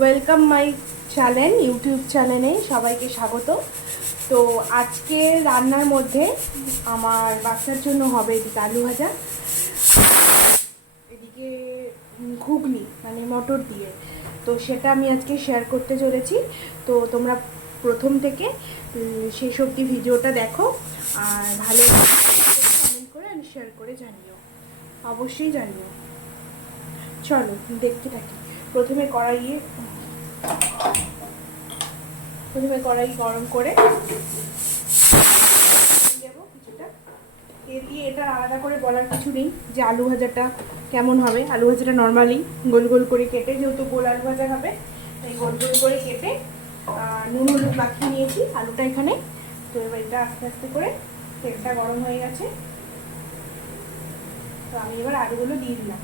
Welcome my channel, YouTube চ্যানেলে সবাইকে স্বাগত। তো আজকে রান্নার মধ্যে আমার বাচ্চার জন্য হবে এদিকে আলু ভাজা, এদিকে ঘুগনি মানে মটর দিয়ে। তো সেটা আমি আজকে শেয়ার করতে চলেছি। তো তোমরা প্রথম থেকে শেষ অবধি ভিডিওটা দেখো আর ভালো কমেন্ট করে আমি শেয়ার করে জানিও, অবশ্যই জানিও। চলো দেখতে থাকি। প্রথমে কড়াই গরম করে দেবো কিছুটা তেল দিয়ে। এটা আলাদা করে বলার কিছু নেই যে আলু ভাজাটা কেমন হবে। আলু ভাজাটা নর্মালি গোল গোল করে কেটে, যেহেতু গোল আলু ভাজা হবে তাই গোল গোল করে কেটে নুন হলুদ মাখিয়ে নিয়েছি আলুটা এখানে। তো এবার এটা আস্তে আস্তে করে তেলটা গরম হয়ে গেছে, তো আমি এবার আলুগুলো দিয়ে দিলাম।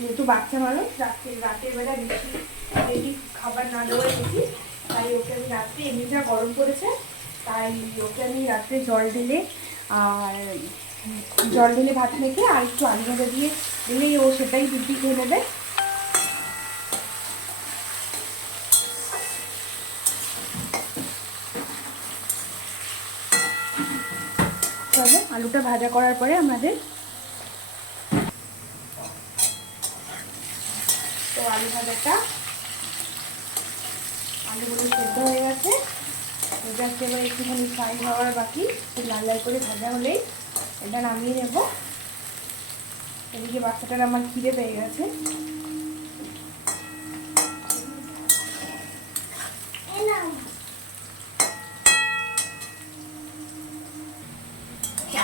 যেহেতু বাচ্চা মানুষ, রাতের বেলা বেশি খাবার না দেওয়া রেখেছি, তাই ওকে আমি রাত্রে এমনি যা গরম পড়েছে তাই ওকে আমি রাত্রে জল ঢেলে ভাত মেখে আর একটু আলু ভাজা দিয়ে দিলেই ও সেটাই দুটি খেয়ে নেবে। চলো আলুটা ভাজা করার পরে আমাদের তো আলুগুলো সেদ্ধ হয়ে গেছে। জাস্ট এবার একটুখানি ফ্রাই হওয়ার বাকি, একটু লাল লাল করে ভাজা হলেই এটা নামিয়ে নেব। এদিকে বাচ্চাটার আমার খিদে পেয়ে গেছে।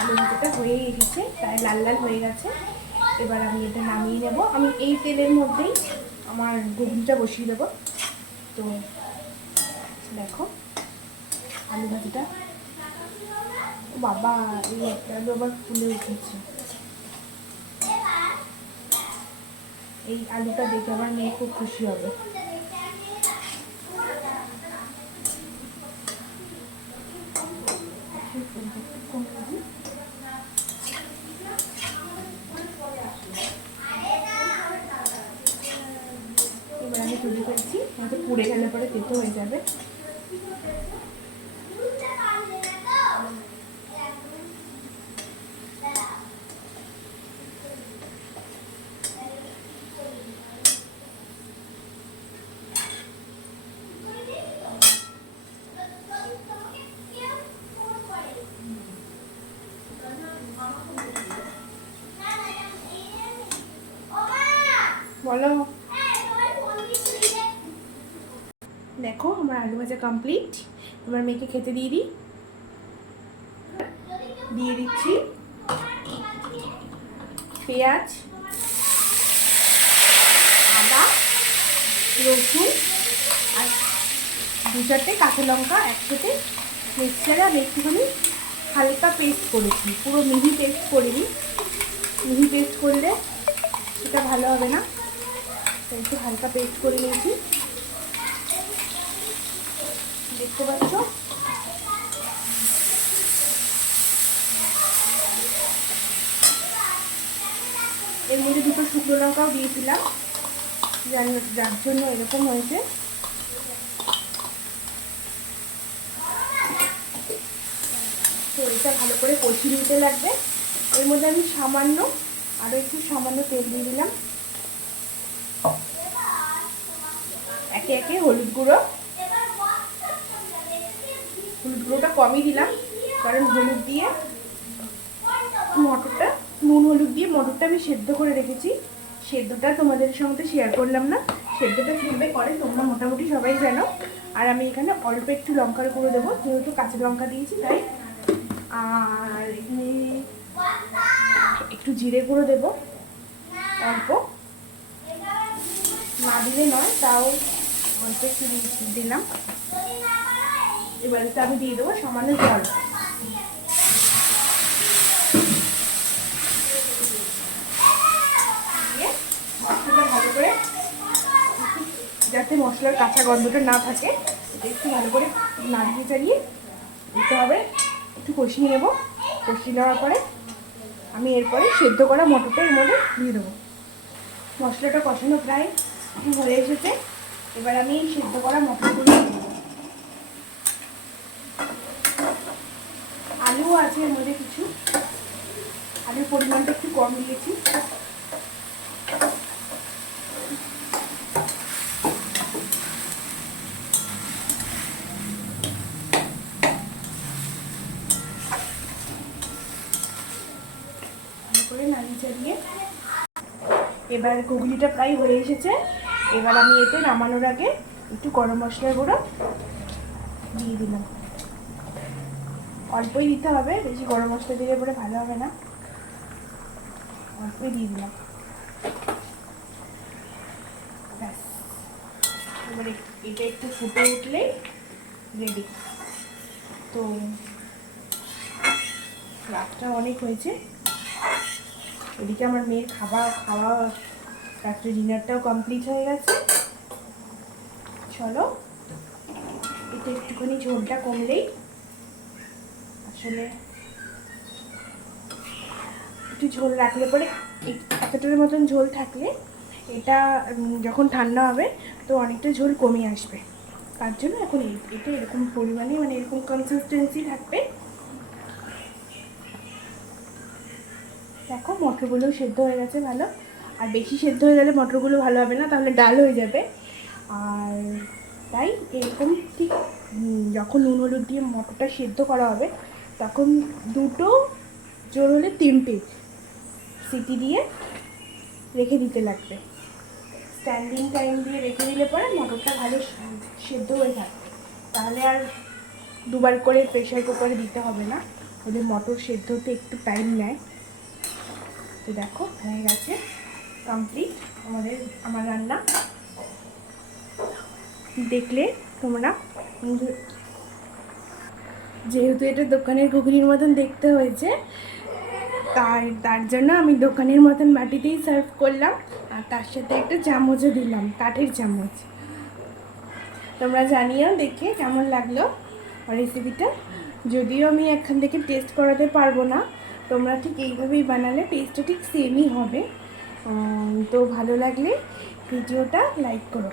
আলু ভাজাটা হয়ে এসেছে, প্রায় লাল লাল হয়ে গেছে। এবার আমি এটা নামিয়ে নেব। আমি এই তেলের মধ্যেই আমার ঘুগনিটা বসিয়ে দেবো। তো দেখো আলু ভাজিটা, বাবা এই একটা আলু আবার ফুলে উঠেছে। এই আলুটা দেখে আমার মেয়ে খুব খুশি হবে। এবার আমি তুলে ফেলছি, হয়তো পুড়ে গেলে পরে তেতো হয়ে যাবে। বলো, দেখো আমার আলু ভাজা কমপ্লিট। এবার মেয়েকে খেতে দিয়ে দিচ্ছি পেঁয়াজ, আদা, রসুন আর 2-4টে কাঁচা লঙ্কা একসাথে মিক্সচারে আমি একটুখানি হালকা পেস্ট করেছি, পুরো মিহি পেস্ট করিনি। মিহি পেস্ট করলে সেটা ভালো হবে না, একটু হালকা পেস্ট করে নিয়েছি। দেখতে পাচ্ছ এর মধ্যে 2টো শুকনো লঙ্কাও দিয়েছিলাম, যার জন্য এরকম হয়েছে। তো এটা ভালো করে কষিয়ে নিতে লাগবে। এর মধ্যে আমি আরও একটু সামান্য তেল দিয়ে দিলাম। একে একে হলুদ গুঁড়োটা কমই দিলাম, কারণ নুন হলুদ দিয়ে মটরটা আমি সেদ্ধ করে রেখেছি। সেদ্ধটা তোমাদের সঙ্গে শেয়ার করলাম না, সেদ্ধটা কীভাবে করে তোমরা মোটামুটি সবাই জানো। আর আমি এখানে অল্প একটু লঙ্কার গুঁড়ো দেবো, যেহেতু কাঁচা লঙ্কা দিয়েছি তাই। আর এখানে একটু জিরে গুঁড়ো দেবো অল্প, না দিলে নয়, তাও অল্প একটু দিলাম। এবারে আমি দিয়ে দেবো সামান্য জল। দিয়ে মশলাটা ভালো করে, যাতে মশলার কাঁচা গন্ধটা না থাকে, একটু ভালো করে নাড়িয়ে চাড়িয়ে দিতে হবে। একটু কষিয়ে নেব। কষিয়ে নেওয়ার পরে আমি এরপরে সেদ্ধ করা মটরটা এর মধ্যে দিয়ে দেবো। মশলাটা কষানো প্রায় হয়ে এসেছে। এবার আমি এই সেদ্ধ করা মটরগুলো দিয়ে দেবো। আলু আছে এর মধ্যে কিছু, আলুর পরিমাণটা একটু কম দিয়েছি। করে নাড়িয়ে চাড়িয়ে এবার ঘুগনিটা প্রায় হয়ে এসেছে। এবার আমি এতে নামানোর আগে একটু গরম মশলার গুঁড়ো দিয়ে দিলাম। অল্পই দিতে হবে, বেশি গরম মশলা দিলে পরে ভালো হবে না, অল্পই দিয়ে দিলাম। ব্যাস, এবারে এটা একটু ফুটে উঠলেই রেডি। তো রাতটা অনেক হয়েছে, এদিকে আমার মেয়ের খাওয়া রাত্রে ডিনারটাও কমপ্লিট হয়ে গেছে। চলো, এটা একটুখানি ঝোলটা কমলেই, আসলে একটু ঝোল রাখলে পরে এতটার মতন ঝোল থাকলে এটা যখন ঠান্ডা হবে তো অনেকটা ঝোল কমে আসবে। তার জন্য এখন এটা এরকম পরিমাণে, মানে এরকম কনসিস্টেন্সি থাকবে। দেখো মটরগুলোও সেদ্ধ হয়ে গেছে ভালো। আর বেশি সেদ্ধ হয়ে গেলে মটরগুলো ভালো হবে না, তাহলে ডাল হয়ে যাবে। আর তাই এরকম ঠিক যখন নুন হলুদ দিয়ে মটরটা সেদ্ধ করা হবে তখন দুটো, জোর হলে 3টে সিটি দিয়ে রেখে দিতে লাগবে। স্ট্যান্ডিং টাইম দিয়ে রেখে দিলে পরে মটরটা ভালো সেদ্ধ হয়ে থাকবে। তাহলে আর দুবার করে প্রেশার কুকারে দিতে হবে না, ওদের মটর সেদ্ধ হতে একটু টাইম নেয়। তো দেখো হয়ে গেছে কমপ্লিট আমার রান্না। দেখলে তোমরা, যেহেতু এটা দোকানের ঘুগনির মতন দেখতে হয়েছে তার জন্য আমি দোকানের মতন বাটিতেই সার্ভ করলাম। আর তার সাথে একটা চামচও দিলাম, কাঠের চামচ। তোমরা জানিও দেখে কেমন লাগলো রেসিপিটা। যদিও আমি এখান থেকে টেস্ট করাতে পারবো না, তোমরা ঠিক এইভাবেই বানালে টেস্টটা ঠিক সেমই হবে। তো ভালো লাগলে ভিডিওটা লাইক করো।